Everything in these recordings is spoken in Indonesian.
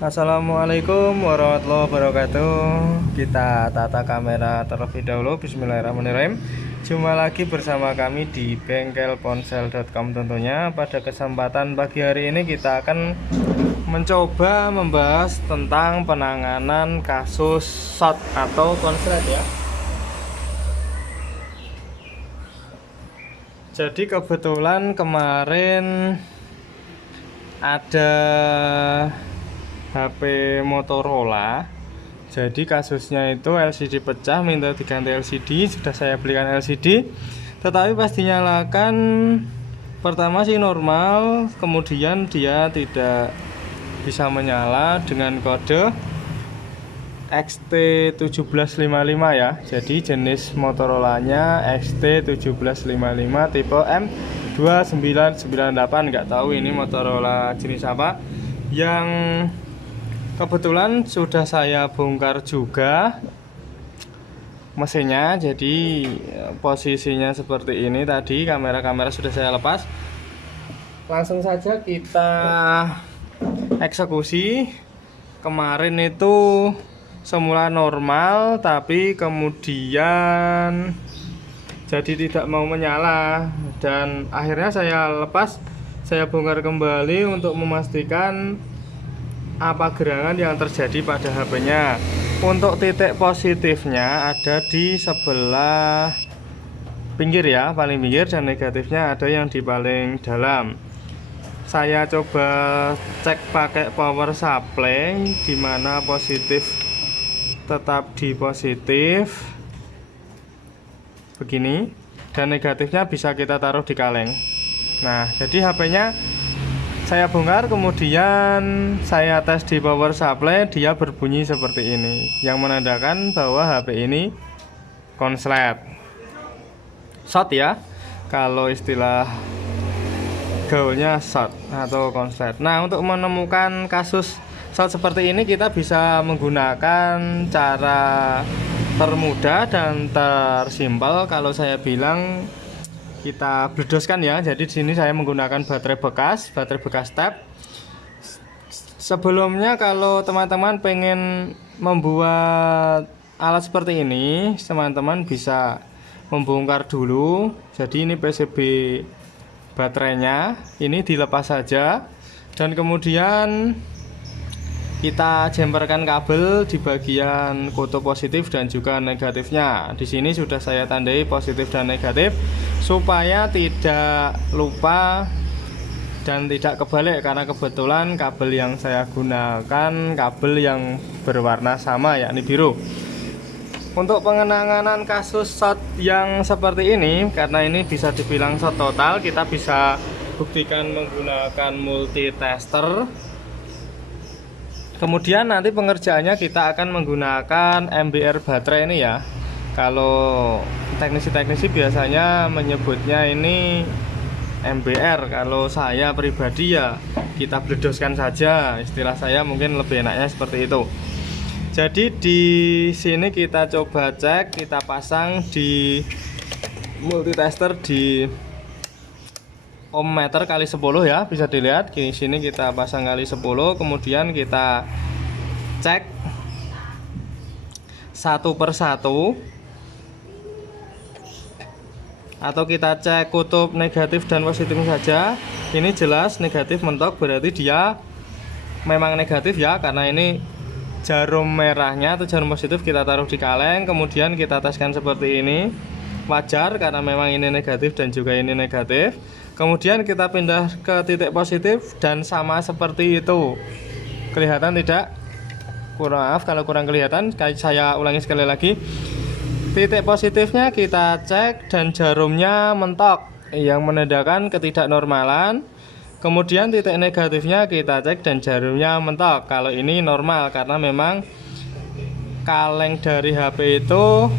Assalamualaikum warahmatullahi wabarakatuh. Kita tata kamera terlebih dahulu. Bismillahirrahmanirrahim. Jumpa lagi bersama kami di bengkelponsel.com tentunya. Pada kesempatan pagi hari ini kita akan mencoba membahas tentang penanganan kasus short atau konslet ya. Jadi kebetulan kemarin ada HP Motorola. Jadi kasusnya itu LCD pecah, minta diganti LCD. Sudah saya belikan LCD, tetapi pas dinyalakan pertama sih normal, kemudian dia tidak bisa menyala dengan kode XT1755 ya. Jadi jenis Motorolanya XT1755 tipe M2998. Nggak tahu ini Motorola jenis apa. Yang kebetulan sudah saya bongkar juga mesinnya. Jadi posisinya seperti ini tadi. Kamera sudah saya lepas. Langsung saja kita eksekusi. Kemarin itu semula normal, tapi kemudian jadi tidak mau menyala, dan akhirnya saya lepas, saya bongkar kembali untuk memastikan apa gerangan yang terjadi pada HP-nya. Untuk titik positifnya ada di sebelah pinggir ya, paling pinggir, dan negatifnya ada yang di paling dalam. Saya coba cek pakai power supply, di mana positif tetap di positif begini, dan negatifnya bisa kita taruh di kaleng. Nah, jadi HP-nya saya bongkar, kemudian saya tes di power supply, dia berbunyi seperti ini, yang menandakan bahwa HP ini konslet short ya, kalau istilah gaulnya short atau konslet. Nah, untuk menemukan kasus short seperti ini kita bisa menggunakan cara termudah dan tersimpel. Kalau saya bilang kita bledoskan ya. Jadi di sini saya menggunakan baterai bekas tab. Sebelumnya kalau teman-teman pengen membuat alat seperti ini, teman-teman bisa membongkar dulu. Jadi ini PCB baterainya, ini dilepas saja, dan kemudian kita jemperkan kabel di bagian kutub positif dan juga negatifnya. Di sini sudah saya tandai positif dan negatif supaya tidak lupa dan tidak kebalik, karena kebetulan kabel yang saya gunakan kabel yang berwarna sama, yakni biru. Untuk pengenangan kasus short yang seperti ini, karena ini bisa dibilang short total, kita bisa buktikan menggunakan multitester. Kemudian nanti pengerjaannya kita akan menggunakan MBR baterai ini ya. Kalau teknisi-teknisi biasanya menyebutnya ini MBR. Kalau saya pribadi ya kita bledoskan saja. Istilah saya mungkin lebih enaknya seperti itu. Jadi di sini kita coba cek, kita pasang di multitester di ohmmeter kali 10 ya, bisa dilihat di sini kita pasang kali 10, kemudian kita cek satu persatu, atau kita cek kutub negatif dan positif saja. Ini jelas negatif mentok, berarti dia memang negatif ya, karena ini jarum merahnya atau jarum positif kita taruh di kaleng, kemudian kita teskan seperti ini. Wajar karena memang ini negatif dan juga ini negatif. Kemudian kita pindah ke titik positif dan sama seperti itu. Kelihatan tidak? Maaf kalau kurang kelihatan, saya ulangi sekali lagi. Titik positifnya kita cek dan jarumnya mentok, yang menandakan ketidaknormalan. Kemudian titik negatifnya kita cek dan jarumnya mentok. Kalau ini normal karena memang kaleng dari HP itu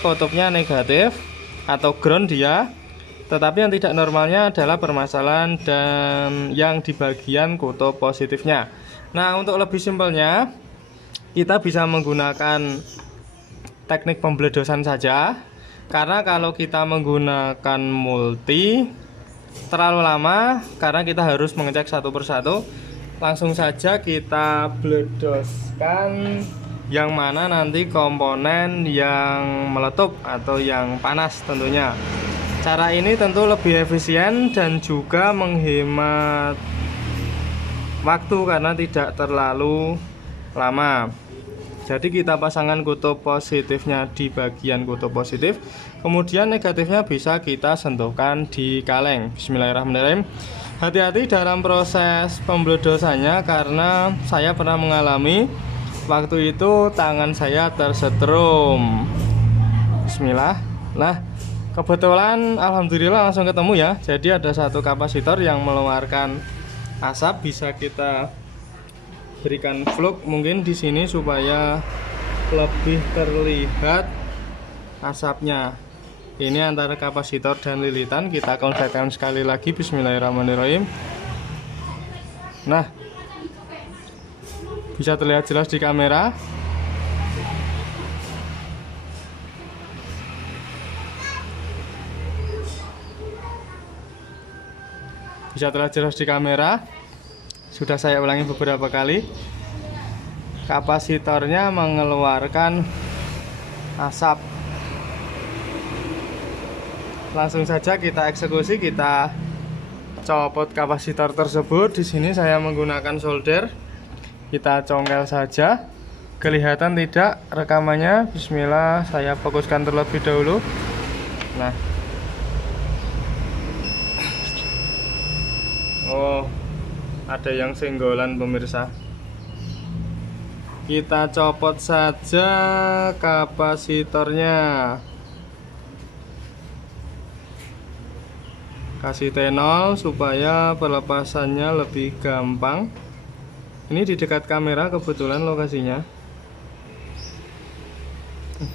kutubnya negatif atau ground dia, tetapi yang tidak normalnya adalah permasalahan dan yang di bagian kutub positifnya. Nah, untuk lebih simpelnya kita bisa menggunakan teknik pembledosan saja, karena kalau kita menggunakan multi terlalu lama karena kita harus mengecek satu persatu. Langsung saja kita bledoskan yang mana nanti komponen yang meletup atau yang panas tentunya. Cara ini tentu lebih efisien dan juga menghemat waktu karena tidak terlalu lama. Jadi kita pasangkan kutub positifnya di bagian kutub positif, kemudian negatifnya bisa kita sentuhkan di kaleng. Bismillahirrahmanirrahim. Hati-hati dalam proses pembledosannya karena saya pernah mengalami waktu itu tangan saya tersetrum. Bismillah. Nah, kebetulan alhamdulillah langsung ketemu ya. Jadi ada satu kapasitor yang mengeluarkan asap, bisa kita berikan vlog mungkin di sini supaya lebih terlihat asapnya. Ini antara kapasitor dan lilitan, kita konsepkan sekali lagi. Bismillahirrahmanirrahim. Nah, bisa terlihat jelas di kamera. Bisa terlihat jelas di kamera. Sudah saya ulangi beberapa kali. Kapasitornya mengeluarkan asap. Langsung saja kita eksekusi, kita copot kapasitor tersebut. Di sini saya menggunakan solder. Kita congkel saja. Kelihatan tidak rekamannya? Bismillah, saya fokuskan terlebih dahulu. Nah. Oh, ada yang senggolan pemirsa. Kita copot saja kapasitornya. Kasih T0 supaya pelepasannya lebih gampang. Ini di dekat kamera kebetulan lokasinya.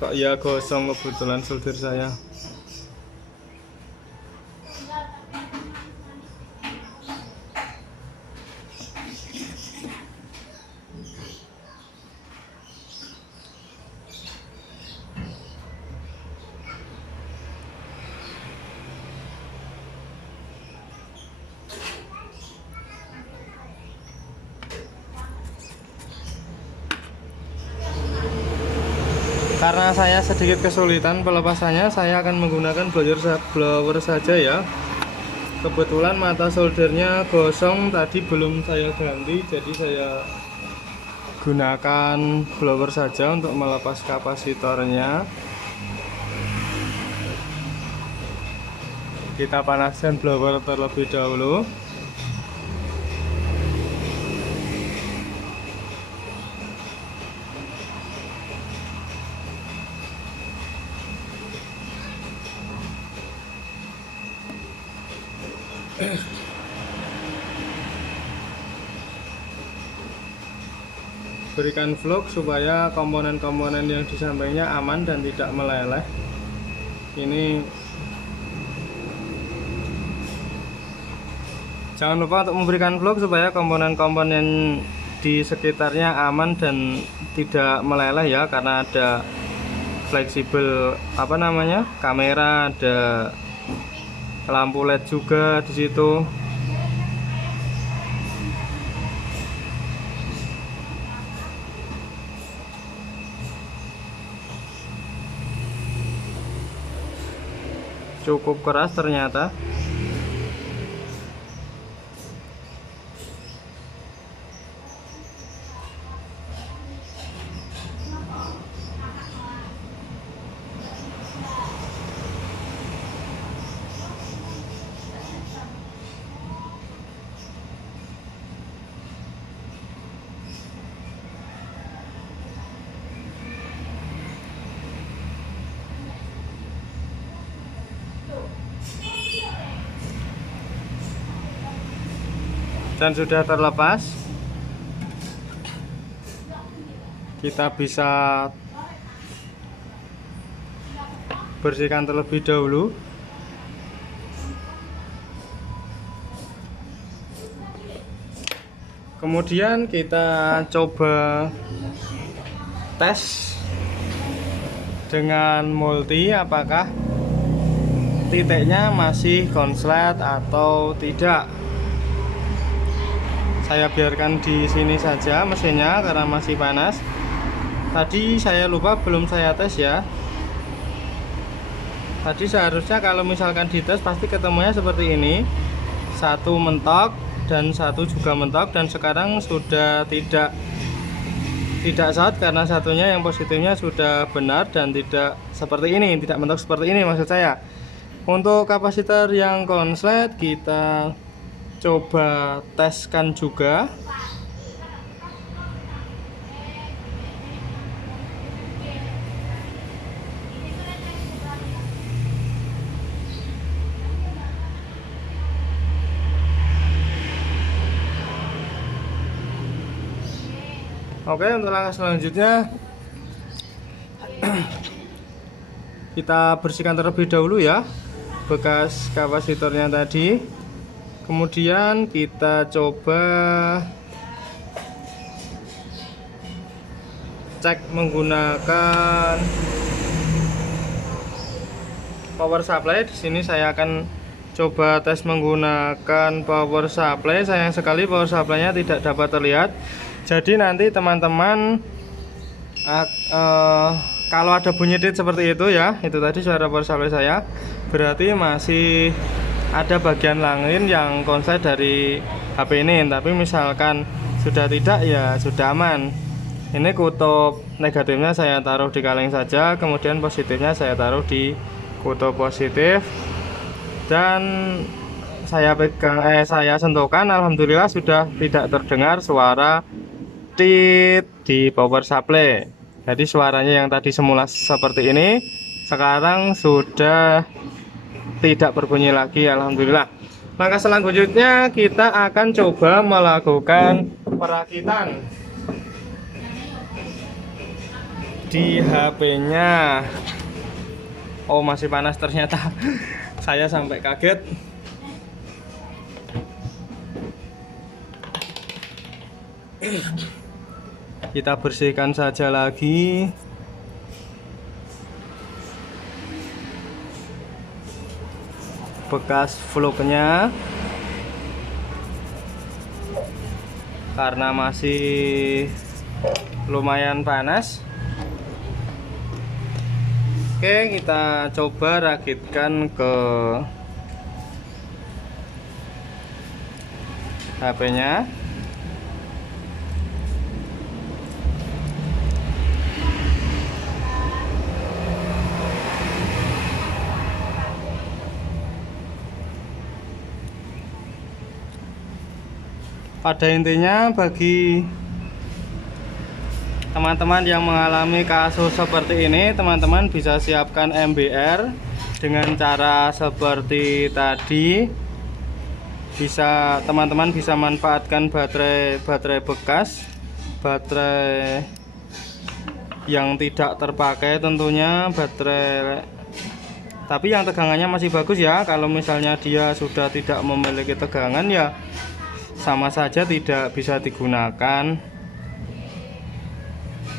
Kok ya gosong kebetulan solder saya. Karena saya sedikit kesulitan pelepasannya, saya akan menggunakan blower saja ya. Kebetulan mata soldernya gosong, tadi belum saya ganti, jadi saya gunakan blower saja untuk melepas kapasitornya. Kita panaskan blower terlebih dahulu. Berikan vlog supaya komponen-komponen yang di sampingnya aman dan tidak meleleh. Ini jangan lupa untuk memberikan vlog supaya komponen-komponen di sekitarnya aman dan tidak meleleh ya, karena ada fleksibel kamera, ada lampu LED juga di situ. Cukup keras ternyata. Dan sudah terlepas. Kita bisa bersihkan terlebih dahulu. Kemudian kita coba tes dengan multi apakah titiknya masih konslet atau tidak. Saya biarkan di sini saja mesinnya karena masih panas. Tadi saya lupa, belum saya tes ya. Tadi seharusnya kalau misalkan dites pasti ketemunya seperti ini, satu mentok dan satu juga mentok, dan sekarang sudah tidak short karena satunya yang positifnya sudah benar dan tidak seperti ini, tidak mentok seperti ini maksud saya. Untuk kapasitor yang konslet kita coba teskan juga. Oke, untuk langkah selanjutnya kita bersihkan terlebih dahulu ya bekas kapasitornya tadi. Kemudian kita coba cek menggunakan power supply. Di sini saya akan coba tes menggunakan power supply. Sayang sekali power supply-nya tidak dapat terlihat. Jadi nanti teman-teman kalau ada bunyi tit seperti itu ya, itu tadi suara power supply saya, berarti masih ada bagian lain yang konslet dari HP ini. Tapi misalkan sudah tidak, ya sudah aman. Ini kutub negatifnya saya taruh di kaleng saja, kemudian positifnya saya taruh di kutub positif, dan saya pegang saya sentuhkan. Alhamdulillah sudah tidak terdengar suara tit di power supply. Jadi suaranya yang tadi semula seperti ini sekarang sudah tidak berbunyi lagi, alhamdulillah. Langkah selanjutnya kita akan coba melakukan perakitan di HP-nya. Oh, masih panas ternyata. Saya sampai kaget. Kita bersihkan saja lagi. Bekas vlognya karena masih lumayan panas. Oke, kita coba rakitkan ke HP-nya. Pada intinya, bagi teman-teman yang mengalami kasus seperti ini, teman-teman bisa siapkan MBR dengan cara seperti tadi. Teman-teman bisa manfaatkan baterai bekas, baterai yang tidak terpakai tentunya, baterai tapi yang tegangannya masih bagus ya. Kalau misalnya dia sudah tidak memiliki tegangan, ya sama saja tidak bisa digunakan.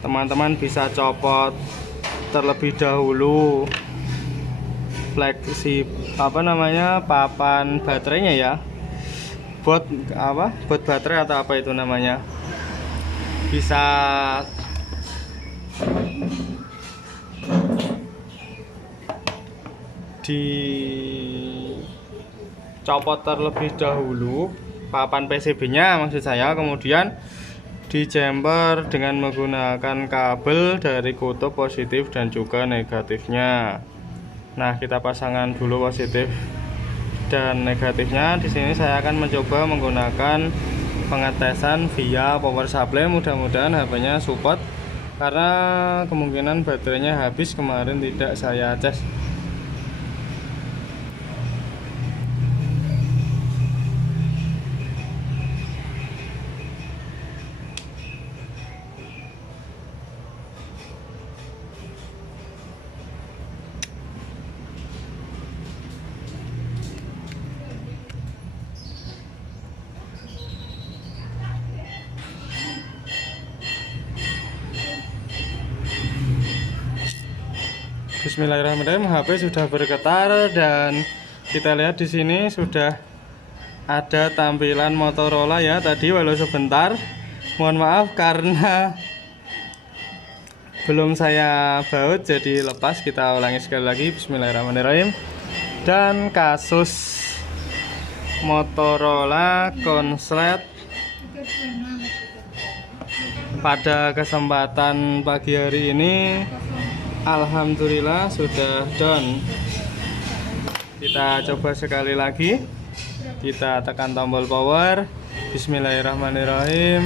Teman-teman bisa copot terlebih dahulu papan baterainya ya, bot baterai atau apa itu namanya, bisa dicopot terlebih dahulu papan PCB-nya maksud saya, kemudian dijemper dengan menggunakan kabel dari kutub positif dan juga negatifnya. Nah, kita pasangkan dulu positif dan negatifnya. Di sini saya akan mencoba menggunakan pengetesan via power supply. Mudah-mudahan HP-nya support, karena kemungkinan baterainya habis kemarin tidak saya cas. Bismillahirrahmanirrahim. HP sudah bergetar dan kita lihat di sini sudah ada tampilan Motorola ya tadi, walau sebentar. Mohon maaf karena belum saya baut jadi lepas. Kita ulangi sekali lagi. Bismillahirrahmanirrahim. Dan kasus Motorola konslet pada kesempatan pagi hari ini alhamdulillah sudah down. Kita coba sekali lagi. Kita tekan tombol power. Bismillahirrahmanirrahim.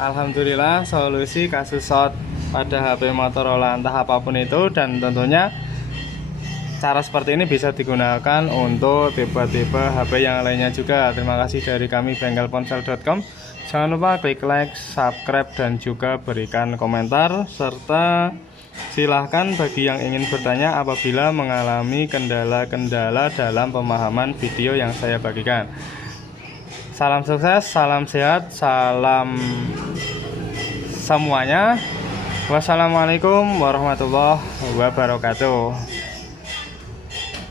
Alhamdulillah solusi kasus short pada HP Motorola entah apapun itu, dan tentunya cara seperti ini bisa digunakan untuk tipe-tipe HP yang lainnya juga. Terima kasih dari kami bengkelponsel.com. Jangan lupa klik like, subscribe, dan juga berikan komentar, serta silahkan bagi yang ingin bertanya apabila mengalami kendala-kendala dalam pemahaman video yang saya bagikan. Salam sukses, salam sehat, salam semuanya. Wassalamualaikum warahmatullahi wabarakatuh.